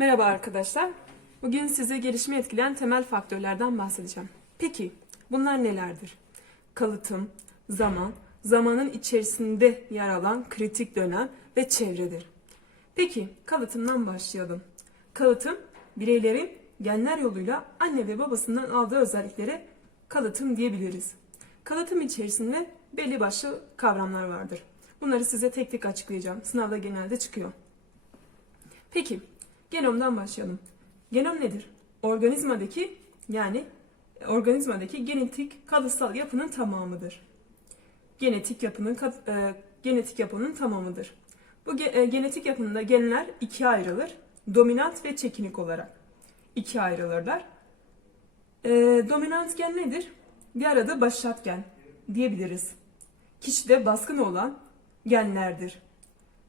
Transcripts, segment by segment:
Merhaba arkadaşlar. Bugün size gelişimi etkileyen temel faktörlerden bahsedeceğim. Peki bunlar nelerdir? Kalıtım, zaman, zamanın içerisinde yer alan kritik dönem ve çevredir. Peki kalıtımdan başlayalım. Kalıtım bireylerin genler yoluyla anne ve babasından aldığı özelliklere kalıtım diyebiliriz. Kalıtım içerisinde belli başlı kavramlar vardır. Bunları size tek tek açıklayacağım. Sınavda genelde çıkıyor. Peki, genomdan başlayalım. Genom nedir? Organizmadaki yani organizmadaki genetik kalıtsal yapının tamamıdır. Genetik yapının e, genetik yapının tamamıdır. Bu ge- e, genetik yapında genler ikiye ayrılır. Dominant ve çekinik olarak ikiye ayrılırlar. E, dominant gen nedir? Diğer adı başlat gen diyebiliriz. Kişide baskın olan genlerdir.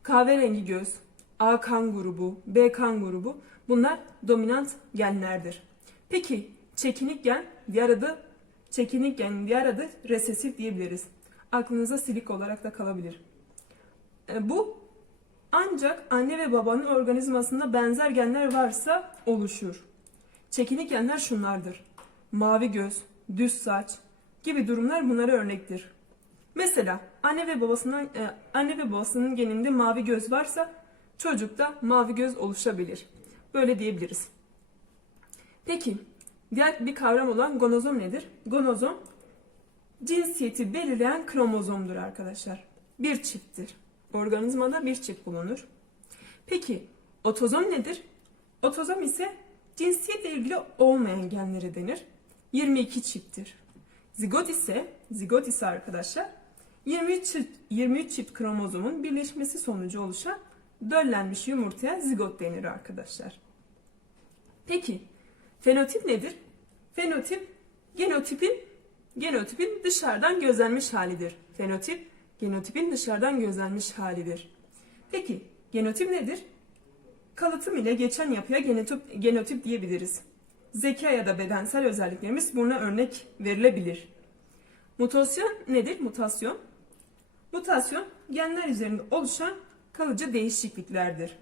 Kahverengi göz, A kan grubu, B kan grubu bunlar dominant genlerdir. Peki çekinik gen diğer adı çekinik gen diğer adı resesif diyebiliriz. Aklınıza silik olarak da kalabilir. E, bu ancak anne ve babanın organizmasında benzer genler varsa oluşur. Çekinik genler şunlardır. Mavi göz, düz saç gibi durumlar bunlara örnektir. Mesela anne ve babasından e, anne ve babasının geninde mavi göz varsa çocukta mavi göz oluşabilir. Böyle diyebiliriz. Peki diğer bir kavram olan gonozom nedir? Gonozom cinsiyeti belirleyen kromozomdur arkadaşlar. Bir çifttir. Organizmada bir çift bulunur. Peki otozom nedir? Otozom ise cinsiyetle ilgili olmayan genlere denir. 22 çifttir. Zigot ise, zigot ise arkadaşlar 23 çift, 23 çift kromozomun birleşmesi sonucu oluşan döllenmiş yumurtaya zigot denir arkadaşlar. Peki fenotip nedir? Fenotip genotipin genotipin dışarıdan gözlenmiş halidir. Fenotip genotipin dışarıdan gözlenmiş halidir. Peki genotip nedir? Kalıtım ile geçen yapıya genotip, genotip diyebiliriz. Zeka ya da bedensel özelliklerimiz buna örnek verilebilir. Mutasyon nedir? Mutasyon. Mutasyon genler üzerinde oluşan kalıcı değişikliklerdir.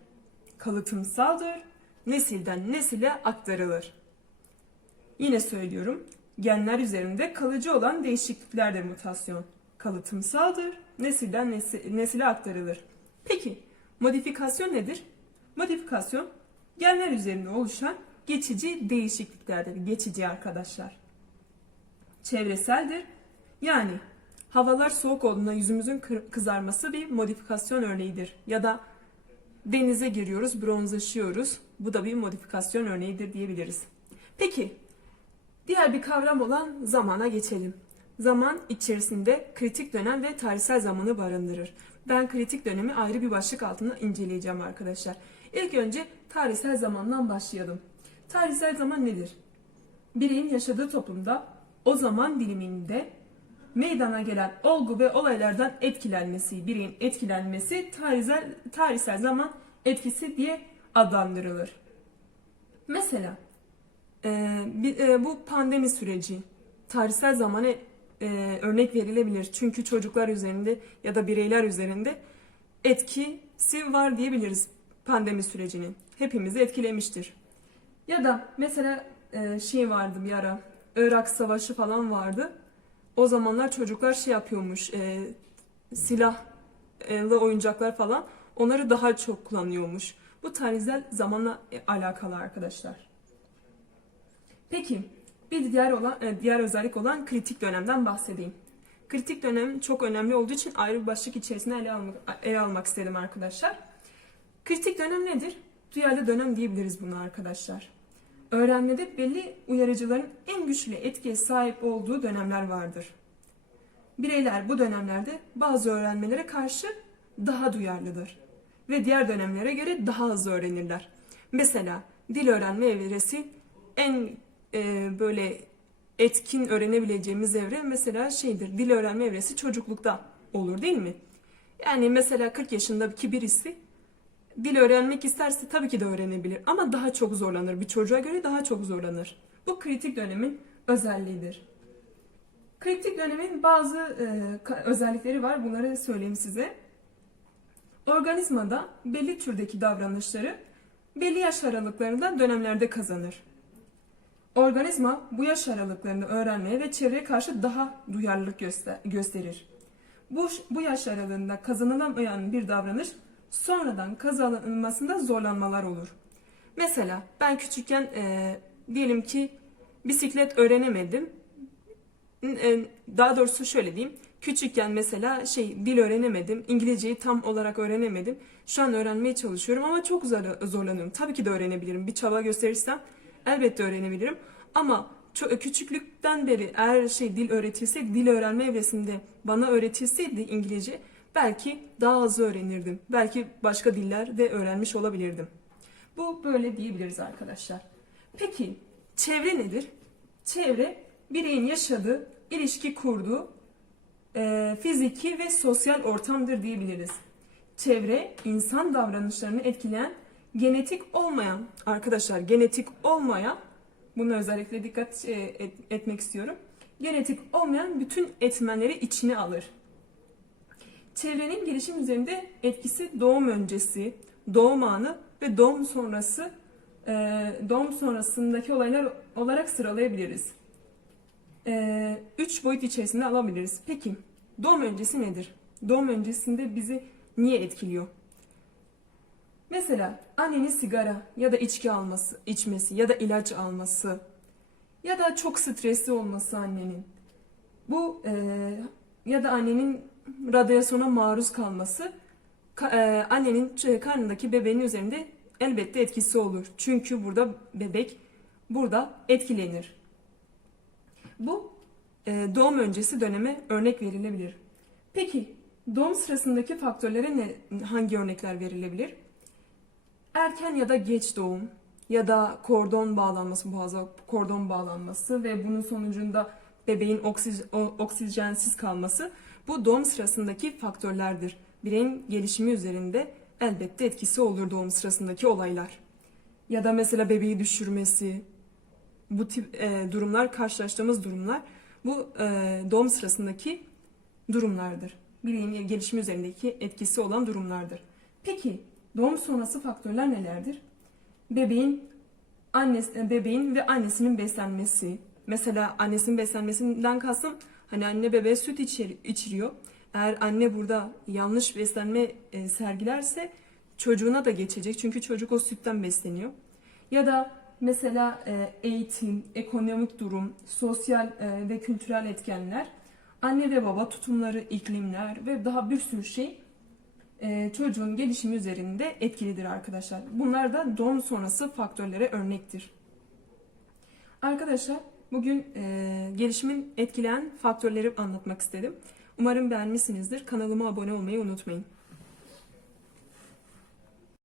Kalıtımsaldır. Nesilden nesile aktarılır. Yine söylüyorum. Genler üzerinde kalıcı olan değişikliklerdir mutasyon. Kalıtımsaldır. Nesilden nesi- nesile aktarılır. Peki modifikasyon nedir? Modifikasyon genler üzerinde oluşan geçici değişikliklerdir. Geçici arkadaşlar. Çevreseldir. Yani havalar soğuk olduğunda yüzümüzün kızarması bir modifikasyon örneğidir. Ya da denize giriyoruz, bronzlaşıyoruz. Bu da bir modifikasyon örneğidir diyebiliriz. Peki, diğer bir kavram olan zamana geçelim. Zaman içerisinde kritik dönem ve tarihsel zamanı barındırır. Ben kritik dönemi ayrı bir başlık altında inceleyeceğim arkadaşlar. İlk önce tarihsel zamandan başlayalım. Tarihsel zaman nedir? Bireyin yaşadığı toplumda o zaman diliminde meydana gelen olgu ve olaylardan etkilenmesi, bireyin etkilenmesi tarihsel, tarihsel zaman etkisi diye adlandırılır. Mesela e, e, bu pandemi süreci tarihsel zamana e, örnek verilebilir. Çünkü çocuklar üzerinde ya da bireyler üzerinde etkisi var diyebiliriz pandemi sürecinin. Hepimizi etkilemiştir. Ya da mesela şey vardı bir ara Irak Savaşı falan vardı. O zamanlar çocuklar şey yapıyormuş e, silahlı oyuncaklar falan onları daha çok kullanıyormuş. Bu tarihsel zamanla e, alakalı arkadaşlar. Peki bir diğer olan e, diğer özellik olan kritik dönemden bahsedeyim. Kritik dönem çok önemli olduğu için ayrı bir başlık içerisinde ele almak, ele almak istedim arkadaşlar. Kritik dönem nedir? Duyarlı dönem diyebiliriz bunu arkadaşlar. Öğrenmede belli uyarıcıların en güçlü etkiye sahip olduğu dönemler vardır. Bireyler bu dönemlerde bazı öğrenmelere karşı daha duyarlıdır ve diğer dönemlere göre daha hızlı öğrenirler. Mesela dil öğrenme evresi en e, böyle etkin öğrenebileceğimiz evre mesela şeydir. Dil öğrenme evresi çocuklukta olur değil mi? Yani mesela 40 yaşındaki birisi dil öğrenmek isterse tabii ki de öğrenebilir ama daha çok zorlanır. Bir çocuğa göre daha çok zorlanır. Bu kritik dönemin özelliğidir. Kritik dönemin bazı e, özellikleri var. Bunları söyleyeyim size. Organizmada belli türdeki davranışları belli yaş aralıklarında dönemlerde kazanır. Organizma bu yaş aralıklarında öğrenmeye ve çevreye karşı daha duyarlılık göster- gösterir. Bu, bu yaş aralığında kazanılamayan bir davranış sonradan kazanılmasında zorlanmalar olur. Mesela ben küçükken eee, diyelim ki bisiklet öğrenemedim. E, Daha doğrusu şöyle diyeyim. Küçükken mesela şey dil öğrenemedim. İngilizceyi tam olarak öğrenemedim. Şu an öğrenmeye çalışıyorum ama çok zor- zorlanıyorum. Tabii ki de öğrenebilirim. Bir çaba gösterirsem elbette öğrenebilirim. Ama küçüklükten beri eğer şey dil öğretilse, dil öğrenme evresinde bana öğretilseydi İngilizce belki daha hızlı öğrenirdim. Belki başka diller de öğrenmiş olabilirdim. Bu böyle diyebiliriz arkadaşlar. Peki çevre nedir? Çevre bireyin yaşadığı, ilişki kurduğu e, fiziki ve sosyal ortamdır diyebiliriz. Çevre insan davranışlarını etkileyen genetik olmayan arkadaşlar genetik olmayan buna özellikle dikkat e, et- etmek istiyorum. Genetik olmayan bütün etmenleri içine alır. Çevrenin gelişim üzerinde etkisi doğum öncesi, doğum anı ve doğum sonrası e, doğum sonrasındaki olaylar olarak sıralayabiliriz. E, üç boyut içerisinde alabiliriz. Peki doğum öncesi nedir? Doğum öncesinde bizi niye etkiliyor? Mesela annenin sigara ya da içki alması, içmesi ya da ilaç alması ya da çok stresli olması annenin. Bu e, ya da annenin radyasyona maruz kalması ka- e, annenin ç- karnındaki bebeğin üzerinde elbette etkisi olur. Çünkü burada bebek burada etkilenir. Bu e, doğum öncesi döneme örnek verilebilir. Peki doğum sırasındaki faktörlere ne, hangi örnekler verilebilir? Erken ya da geç doğum ya da kordon bağlanması, boğaza kordon bağlanması ve bunun sonucunda bebeğin oksijensiz kalması bu doğum sırasındaki faktörlerdir. Bireyin gelişimi üzerinde elbette etkisi olur doğum sırasındaki olaylar. Ya da mesela bebeği düşürmesi, bu tip e, durumlar karşılaştığımız durumlar bu e, doğum sırasındaki durumlardır. Bireyin gelişimi üzerindeki etkisi olan durumlardır. Peki doğum sonrası faktörler nelerdir? Bebeğin annesi, bebeğin ve annesinin beslenmesi. Mesela annesinin beslenmesinden kastım hani anne bebeğe süt içer, içiriyor. Eğer anne burada yanlış beslenme e, sergilerse çocuğuna da geçecek. Çünkü çocuk o sütten besleniyor. Ya da mesela e, eğitim, ekonomik durum, sosyal e, ve kültürel etkenler, anne ve baba tutumları, iklimler ve daha bir sürü şey e, çocuğun gelişimi üzerinde etkilidir arkadaşlar. Bunlar da doğum sonrası faktörlere örnektir. Arkadaşlar bugün e, gelişimin etkileyen faktörleri anlatmak istedim. Umarım beğenmişsinizdir. Kanalıma abone olmayı unutmayın.